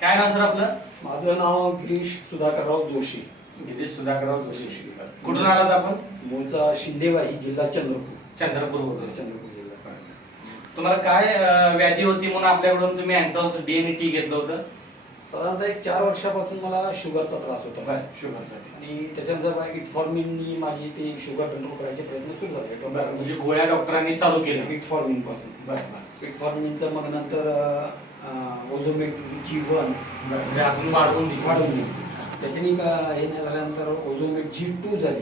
काय नाव सर आपलं? माझं नाव गिरीश सुधाकरराव जोशी. गिरीश सुधाकरराव जोशी. कुठून आलात आपण? मूळचा शिंदेवाही, जिल्हा चंद्रपूर. चंद्रपूर होतो. चंद्रपूर जिल्हा. तुम्हाला काय व्याधी होती म्हणून आपल्याकडून तुम्ही अँटॉक्स डीएनटी घेतलं होतं? साधारणतः एक 4 वर्षापासून मला शुगरचा त्रास होता. शुगरसाठी. आणि त्याच्यानंतर इटफॉर्मिननी माझी ते शुगर कंट्रोल करायचे प्रयत्न सुरू झाले. म्हणजे गोळ्या डॉक्टरांनी चालू केल्या इटफॉर्मिन पासून. इटफॉर्मिनचं मग नंतर ओझोमेट G1 म्हणजे आपण वाढवून त्याच्यानी हे नाही झाल्यानंतर ओझोमेट G2 झाली.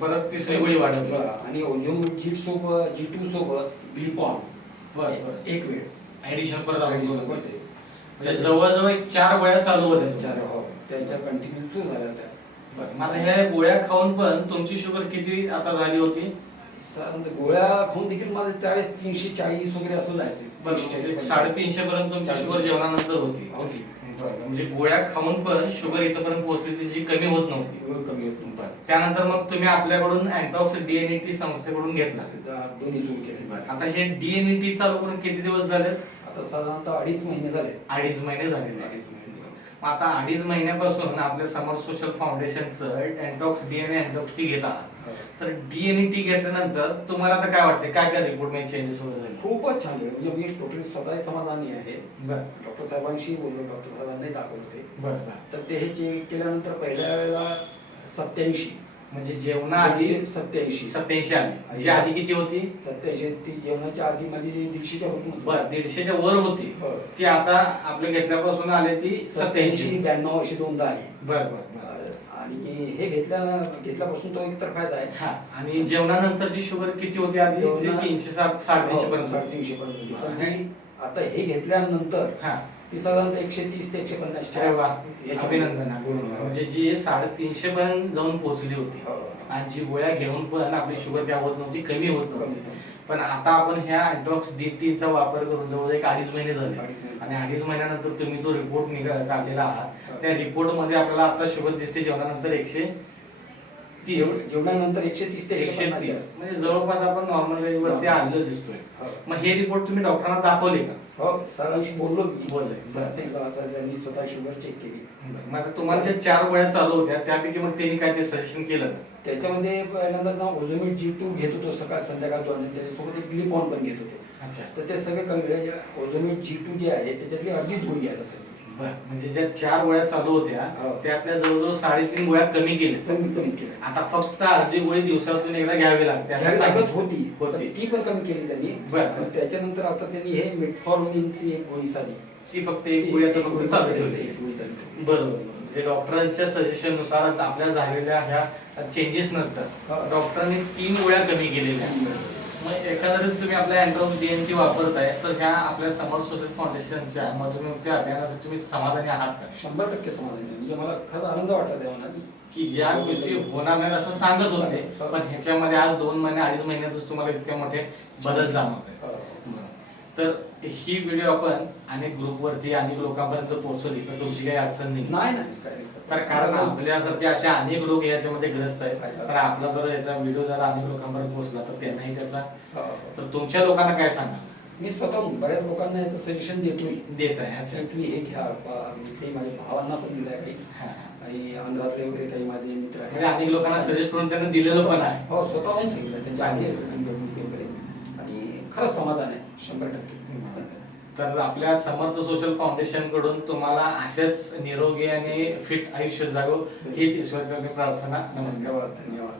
परत तिसरी गोळी वाढवली आणि ओझोमेट G2 सोबत ग्लिपॉन एक वेळ ऍडिशन परत होते. म्हणजे जवळजवळ 4 गोळ्या चालू होत्या. त्याच्या कंटिन्यू सुरू झाल्या त्या. मग आता ह्या गोळ्या खाऊन पण तुमची शुगर किती आता झाली होती? गोळ्या खाऊन देखील माझं त्यावेळेस 340 वगैरे असं जायचं. 350 पर्यंत तुमची शुगर जेवणानंतर होती. म्हणजे गोळ्या खाऊन पण शुगर इथपर्यंत पोहोचली होती जी कमी होत नव्हती. त्यानंतर मग तुम्ही आपल्याकडून अँटॉक्स डीएनटी संस्थेकडून घेतला. दोन्ही सुरू केले. आता हे डीएनटी चालू करून किती दिवस झाले? आता साधारणतः 2.5 महिने झाले. 2.5 महिने झालेले. आता 2.5 महिन्यापासून आपल्या समर सोशल फाउंडेशनचं अँटॉक्स डीएनए अँटॉक्स टी घेता. तर डीएनटी घेतल्यानंतर तुम्हाला आता काय वाटते? काय त्या रिपोर्ट मध्ये चेंजेस वगैरे झाले? खूपच छान. म्हणजे मी टोटली स्वतः समाधानी आहे. डॉक्टर साहेबांशी बोललो, डॉक्टर साहेबांनी दाखवलं ते. तर ते हे चेक केल्यानंतर पहिल्या वेळेला 87 म्हणजे जेवणाआधी 87 आली. जी आधी किती होती? 87. ती जेवणाच्या आधी माझी 150च्या वर 150च्या वर होती. ती आता आपल्या घेतल्यापासून आली ती 87 92 अशी दोनदा आली. बरं. आणि हे घेतल्यापासून तो एक तर फायदा आहे. आणि जेवणानंतरची शुगर किती होती आधी? 360 350 पर्यंत. 350 पर्यंत. आता हे घेतल्यानंतर ती साधारणतः 130 ते 150. अभिनंदन. म्हणजे जी 350 पर्यंत जाऊन पोहोचली होती. आणि जी गोळ्या घेऊन पण आपली शुगर काय होत नव्हती, कमी होत नव्हती. पण आता आपण ह्या अँटॉक्स डीएनटीचा वापर करून जवळ 2.5 महिने झाले. आणि 2.5 महिन्यानंतर तुम्ही जो रिपोर्ट काढलेला आहात त्या रिपोर्ट मध्ये आपल्याला आता शुगर दिसते जेवणानंतर 130. जेवणानंतर 130 ते 130. म्हणजे जवळपास आपण नॉर्मल रेंज वरती आलेलं दिसतोय. मग हे रिपोर्ट तुम्ही डॉक्टरांना दाखवले का? हो, सरांशी बोललो मी. बोलले. मी स्वतः शुगर चेक केली. मग आता तुम्हाला ज्या 4 गोळ्या चालू होत्या त्यापैकी मग त्यांनी काय ते सजेशन केलं का? त्याच्यामध्ये पहिल्यांदा ना ओझोमेट G2 घेत होतो सकाळ संध्याकाळ 2 आणि त्याच्यासोबत एक ग्लिपॉन पण घेत होतो. तर ते सगळे कमी. ओझोमेट G2 जे आहे त्याच्यातली अर्धीच गोळी आहे सर. म्हणजे ज्या 4 गोळ्या चालू होत्या त्यातल्या जवळजवळ 3.5 गोळ्या कमी केल्या. आता फक्त अर्धी गोळी दिवसातून एकदा घ्यावी लागते होती. ती पण कमी केली त्यांनी. त्याच्यानंतर आता त्यांनी हे मेटफॉर्मिनची एक गोळी साधी ती फक्त एक गोळी आता फक्त चालू ठेवली. बरोबर. म्हणजे डॉक्टरांच्या सजेशन नुसार आपल्या झालेल्या ह्या चेंजेस नंतर डॉक्टरांनी 3 गोळ्या कमी केलेल्या. मग एकंदरीत तुम्ही आपल्या अँटॉक्स डीएनटी वापरताय तर ह्या आपल्या समर सोशल फाउंडेशनच्या मधुमेह अभियानासाठी तुम्ही समाधानी आहात का? 100% समाधानी. म्हणजे मला खरंच आनंद वाटला तेव्हा की ज्या गोष्टी होणार नाहीत असं सांगत होते पण ह्याच्यामध्ये आज 2 महिने 2.5 महिन्यातच तुम्हाला इतके मोठे बदल जाणवत आहे. तर ही व्हिडिओ आपण अनेक ग्रुपवरती अनेक लोकांपर्यंत पोहोचवली तर तुमची काही अडचण नाही. तर कारण आपल्यासारखे असे अनेक लोक याच्यामध्ये ग्रस्त आहेत. तर आपला जर याचा व्हिडिओ जर अनेक लोकांपर्यंत पोहोचला तर त्यांनाही त्याचा. तर तुमच्या लोकांना काय सांगा? मी स्वतः बऱ्याच लोकांना याचं सजेशन देत आहे. हे घ्या. मी माझ्या भावांना पण दिलं आहे आणि आंध्रातले वगैरे काही माझे मित्र आहेत. अनेक लोकांना सजेस्ट करून त्यांना दिलेलं पण आहे. हो, स्वतःहून सांगितलं त्यांच्या आधी वगैरे. आणि खरंच समाधान आहे 100%. तर आपल्या समर्थ सोशल फाउंडेशन कडून तुम्हाला असेच निरोगी आणि फिट आयुष्य जागो हीच ईश्वराची प्रार्थना. नमस्कार. धन्यवाद.